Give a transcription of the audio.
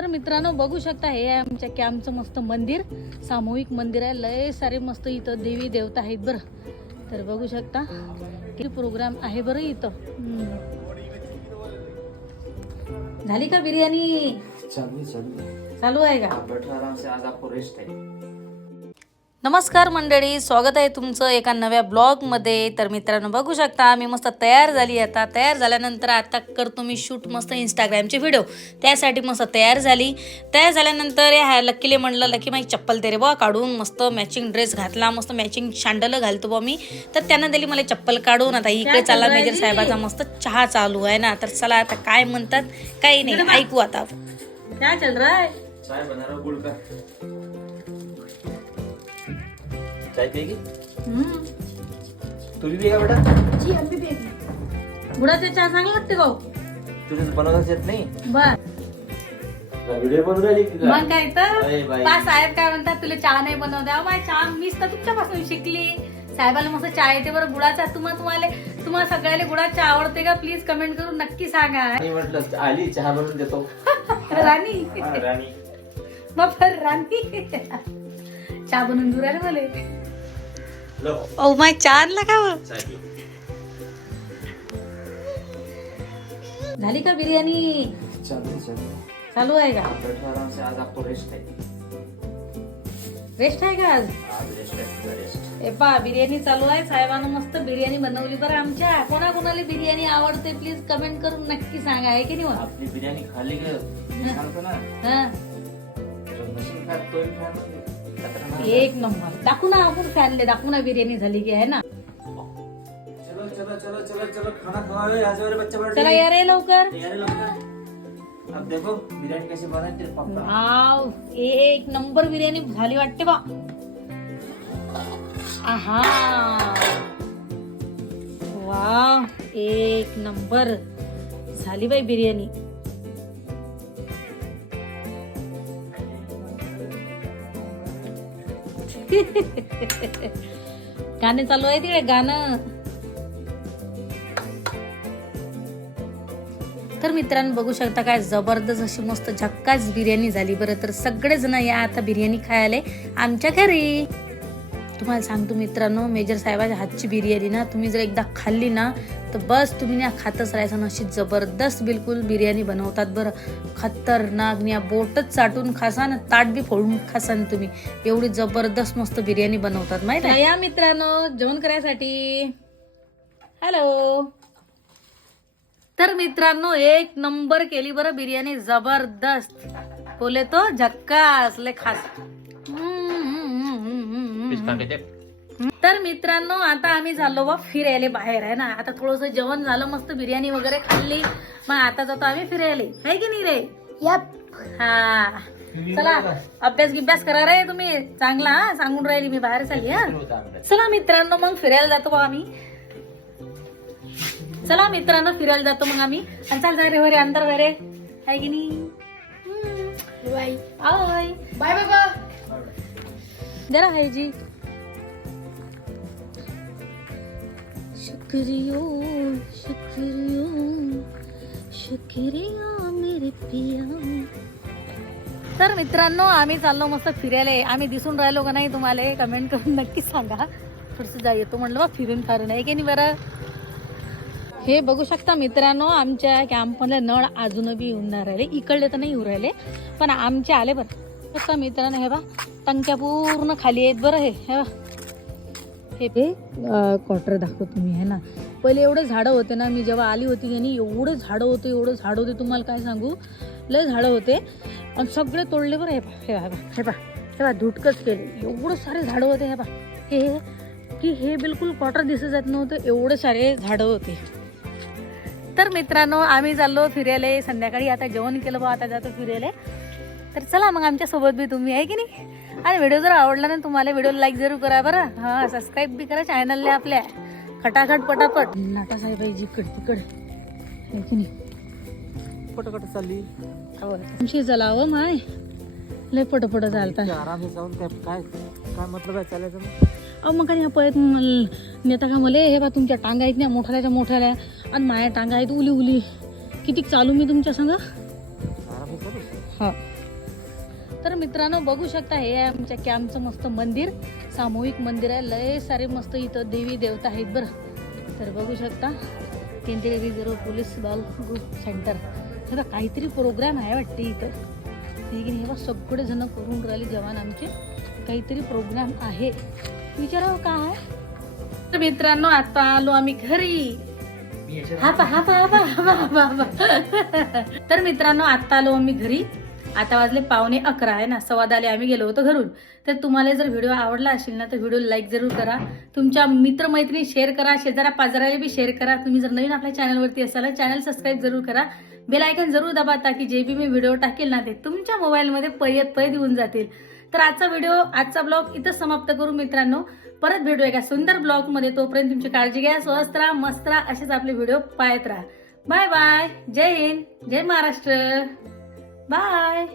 तर मित्रांनो बघू शकता हे आहे आमच्या कॅम्पचं मस्त मंदिर, सामूहिक मंदिर आहे. लय सारे मस्त इथं देवी देवता आहेत बरं. तर बघू शकता किती प्रोग्राम आहे बरं इथं. झाली का बिर्याणी? चालू आहे का? आज आपको रेस्ट है. नमस्कार मंडळी, स्वागत आहे तुमचं एका नव्या ब्लॉगमध्ये. तर मित्रांनो बघू शकता मी मस्त तयार झाली. आता तयार झाल्यानंतर आता करतो मी शूट मस्त इंस्टाग्रामचे व्हिडिओ. त्यासाठी मस्त तयार झाल्यानंतर ह्या लक्कीले म्हणलं, लकी माझी चप्पल दे रे बा काढून. मस्त मॅचिंग ड्रेस घातला, मस्त मॅचिंग शँडल घालतो बा मी. तर त्यानं दिली मला चप्पल काढून. आता इकडे चालला मेजर साहेबाचा मस्त चहा चालू आहे ना. तर चला आता काय म्हणतात काही नाही, ऐकू आता. काय चल रहा है? चाय बना रहा हूं गुड़ का. चाय पिएगी? तू भी पिएगा बेटा? जी हम भी पिएंगे. गुड़ाचा चहा चांगला लागते का? तुझे बनवता येत नाही? बर व्हिडिओ बनवून राहिली की मग काय तर अरे बाई. पा साहेब काय म्हणतात, तुला चहा नाही बनवता? बाय चहा मीच तर तुमच्यापासून शिकली. साहेबाला मस्त चहा येते बरं गुळाचा. तुम्हाला सगळ्याला गुळाचा चहा आवडते का? प्लीज कमेंट करून नक्की सांगा. मी म्हटलं आली चहा बनवून देतो. राणी राणी बाबा राणी चहा बनवून दूर आले मला. लो ओ माय चहा आणला का? चाय पिओ. झाली का बिर्याणी? चालू आहे का? बैठो आराम से. आज आपको रेस्ट है. रेस्ट आहे का आज? आज रेस्ट है. रेस्ट. ए पा बिर्याणी चालू आहे. साहेबांना मस्त बिर्याणी बनवली बरं आमच्या. कोणाकोणाला बिर्याणी आवडते प्लीज कमेंट करून नक्की सांगा, आहे की नाही? आपली बिर्याणी खाली गे सांगतो ना. हा जो मशीन खात तो भी खात. एक नंबर. दाखवू ना आपण फॅनले, दाखवू ना बिर्याणी झाली की, आहे ना? चलो चलो चलो चलो चलो खाना खाओ. आज मेरे बच्चे बड़े चला या रे लवकर. यार लवकर. अब देखो बिरयानी कैसे बना तेरे पापा. वाव, एक नंबर बिर्याणी झाली वाटते बा. आहा वाव, एक नंबर झाली बाई बिर्याणी. गाणे चालू आहे तिकडे गाणं. तर मित्रांनो बघू शकता काय जबरदस्त अशी मस्त झक्कास बिर्याणी झाली बरं. तर सगळेजण या आता बिर्याणी खायला आमच्या घरी. तुम्हाला सांगतो मित्रांनो, मेजर साहेबाच्या हातची बिर्याणी ना तुम्ही जर एकदा खाल्ली ना तर बस तुम्ही ना खातच राहायचं. अशी जबरदस्त बिलकुल बिर्याणी बनवतात बरं. खतरनाक. या बोटच चाटून खासा ना, ताट बी फोडून खासा ना तुम्ही. एवढी जबरदस्त मस्त बिर्याणी बनवतात माहिती आहे. या मित्रांनो जेवण करायसाठी. हॅलो. तर मित्रांनो एक नंबर केली बरं बिर्याणी, जबरदस्त. बोले तो झक्कास लय खास. तर मित्रांनो आता आम्ही झालो बा फिरायला बाहेर, आहे ना. आता थोडस जेवण झालं, मस्त बिर्याणी वगैरे खाल्ली. मग आता जातो आम्ही फिरायला, आहे की नाही रे? हा चला अभ्यास करा रे तुम्ही चांगला. सांगून राहिली मी बाहेर चालली. हा चला मित्रांनो मग फिरायला जातो बा आम्ही. चला मित्रांनो फिरायला जातो मग आम्ही. आणि चाल रे वरे अंदर वरे, आहे की नाही? बाय बाय बाबा जरा है जी. शुक्रिया शुक्रिया शुक्रिया मेरे पिया. तर मित्रांनो आम्ही चाललो मस्त फिरायला. आम्ही दिसून राहिलो का नाही तुम्हाला कमेंट करून नक्की सांगा. थोडस जा येतो म्हणलं बा फिरून फारून, आहे की नाही बरं. हे बघू शकता मित्रांनो आमच्या कॅम्पमध्ये नळ अजून बी येऊन नाही राहिले. इकडले तर नाही येऊ राहिले पण आमचे आले बरं. कसं मित्रांनो हे बा टंक्या पूर्ण खाली आहेत बरं. हे क्वार्टर दाखवतो मी, आहे ना. पहिले एवढे झाडं होते ना, मी जेव्हा आली होती की एवढे झाडं होते तुम्हाला काय सांगू. लय झाडं होते आणि सगळे तोडले बरं. हे बा धुटकच केले. एवढे सारे झाडं होते. हे बा हे बिलकुल क्वार्टर दिसत जात नव्हतं, एवढे सारे झाडं होते. तर मित्रांनो आम्ही चाललो फिरायला संध्याकाळी. आता जेवण केलं बा, आता जातो फिरायला. तर चला मग आमच्या सोबत बी तुम्ही, आहे की नाही. आणि व्हिडिओ जर आवडला ना तुम्हाला, व्हिडिओला लाईक जरूर करा बरं. हा सबस्क्राईब बी करा चॅनलला आपल्या. खटाखट पटापट नाटा साहेब जिकड तिकड, आहे की नाही. पटापट चालली तुमची चलावं माय लय पटपट चालता. आराम से जाऊन काय मतलब आहे चालायचं. मग काय पळत नेता का मले. हे बा तुमच्या टांगा आहेत ना मोठ्याच्या मोठ्याल्या, आणि माया टांगा आहेत उली उली. किती चालू मी तुमच्या संग. हा. तर मित्रांनो बघू शकता हे आहे आमच्या कॅम्पचं मस्त मंदिर, सामूहिक मंदिर आहे. लय सारे मस्त इथं देवी देवता आहेत बरं. तर बघू शकता केंद्रीय रिझर्व्ह पोलीस दल ग्रुप सेंटर. हे काहीतरी प्रोग्राम आहे वाटते इथं. हे की नाही सगळे जण करून राहिले जवान आमचे. काहीतरी प्रोग्राम आहे, विचारावं काय आहे. तर मित्रांनो आता आलो आम्ही घरी. तर मित्रांनो आता आलो आम्ही घरी. आता वाजले 11:15 आहे ना, 11:15 आम्ही गेलो होतो घरून. तर तुम्हाला जर व्हिडिओ आवडला असेल ना तर व्हिडिओ लाईक जरूर करा, तुमच्या मित्रमैत्रिणी शेअर करा, शेजारा पाजाराला बी शेअर करा. तुम्ही जर नवीन आपल्या चॅनलवरती असाल चॅनल सबस्क्राईब जरूर करा, बेल आयकॉन जरूर दाबा ताकी जे बी मी व्हिडिओ टाकेल ना ते तुमच्या मोबाईलमध्ये पैद येऊन जातील. तर आजचा ब्लॉग इथं समाप्त करू मित्रांनो. परत भेटू एका सुंदर ब्लॉग मध्ये. तोपर्यंत तुमची काळजी घ्या, स्वस्त राहा, मस्त राहा, असेच आपले व्हिडिओ पाहत राहा. Bye bye. जय हिंद, जय महाराष्ट्र. बाय.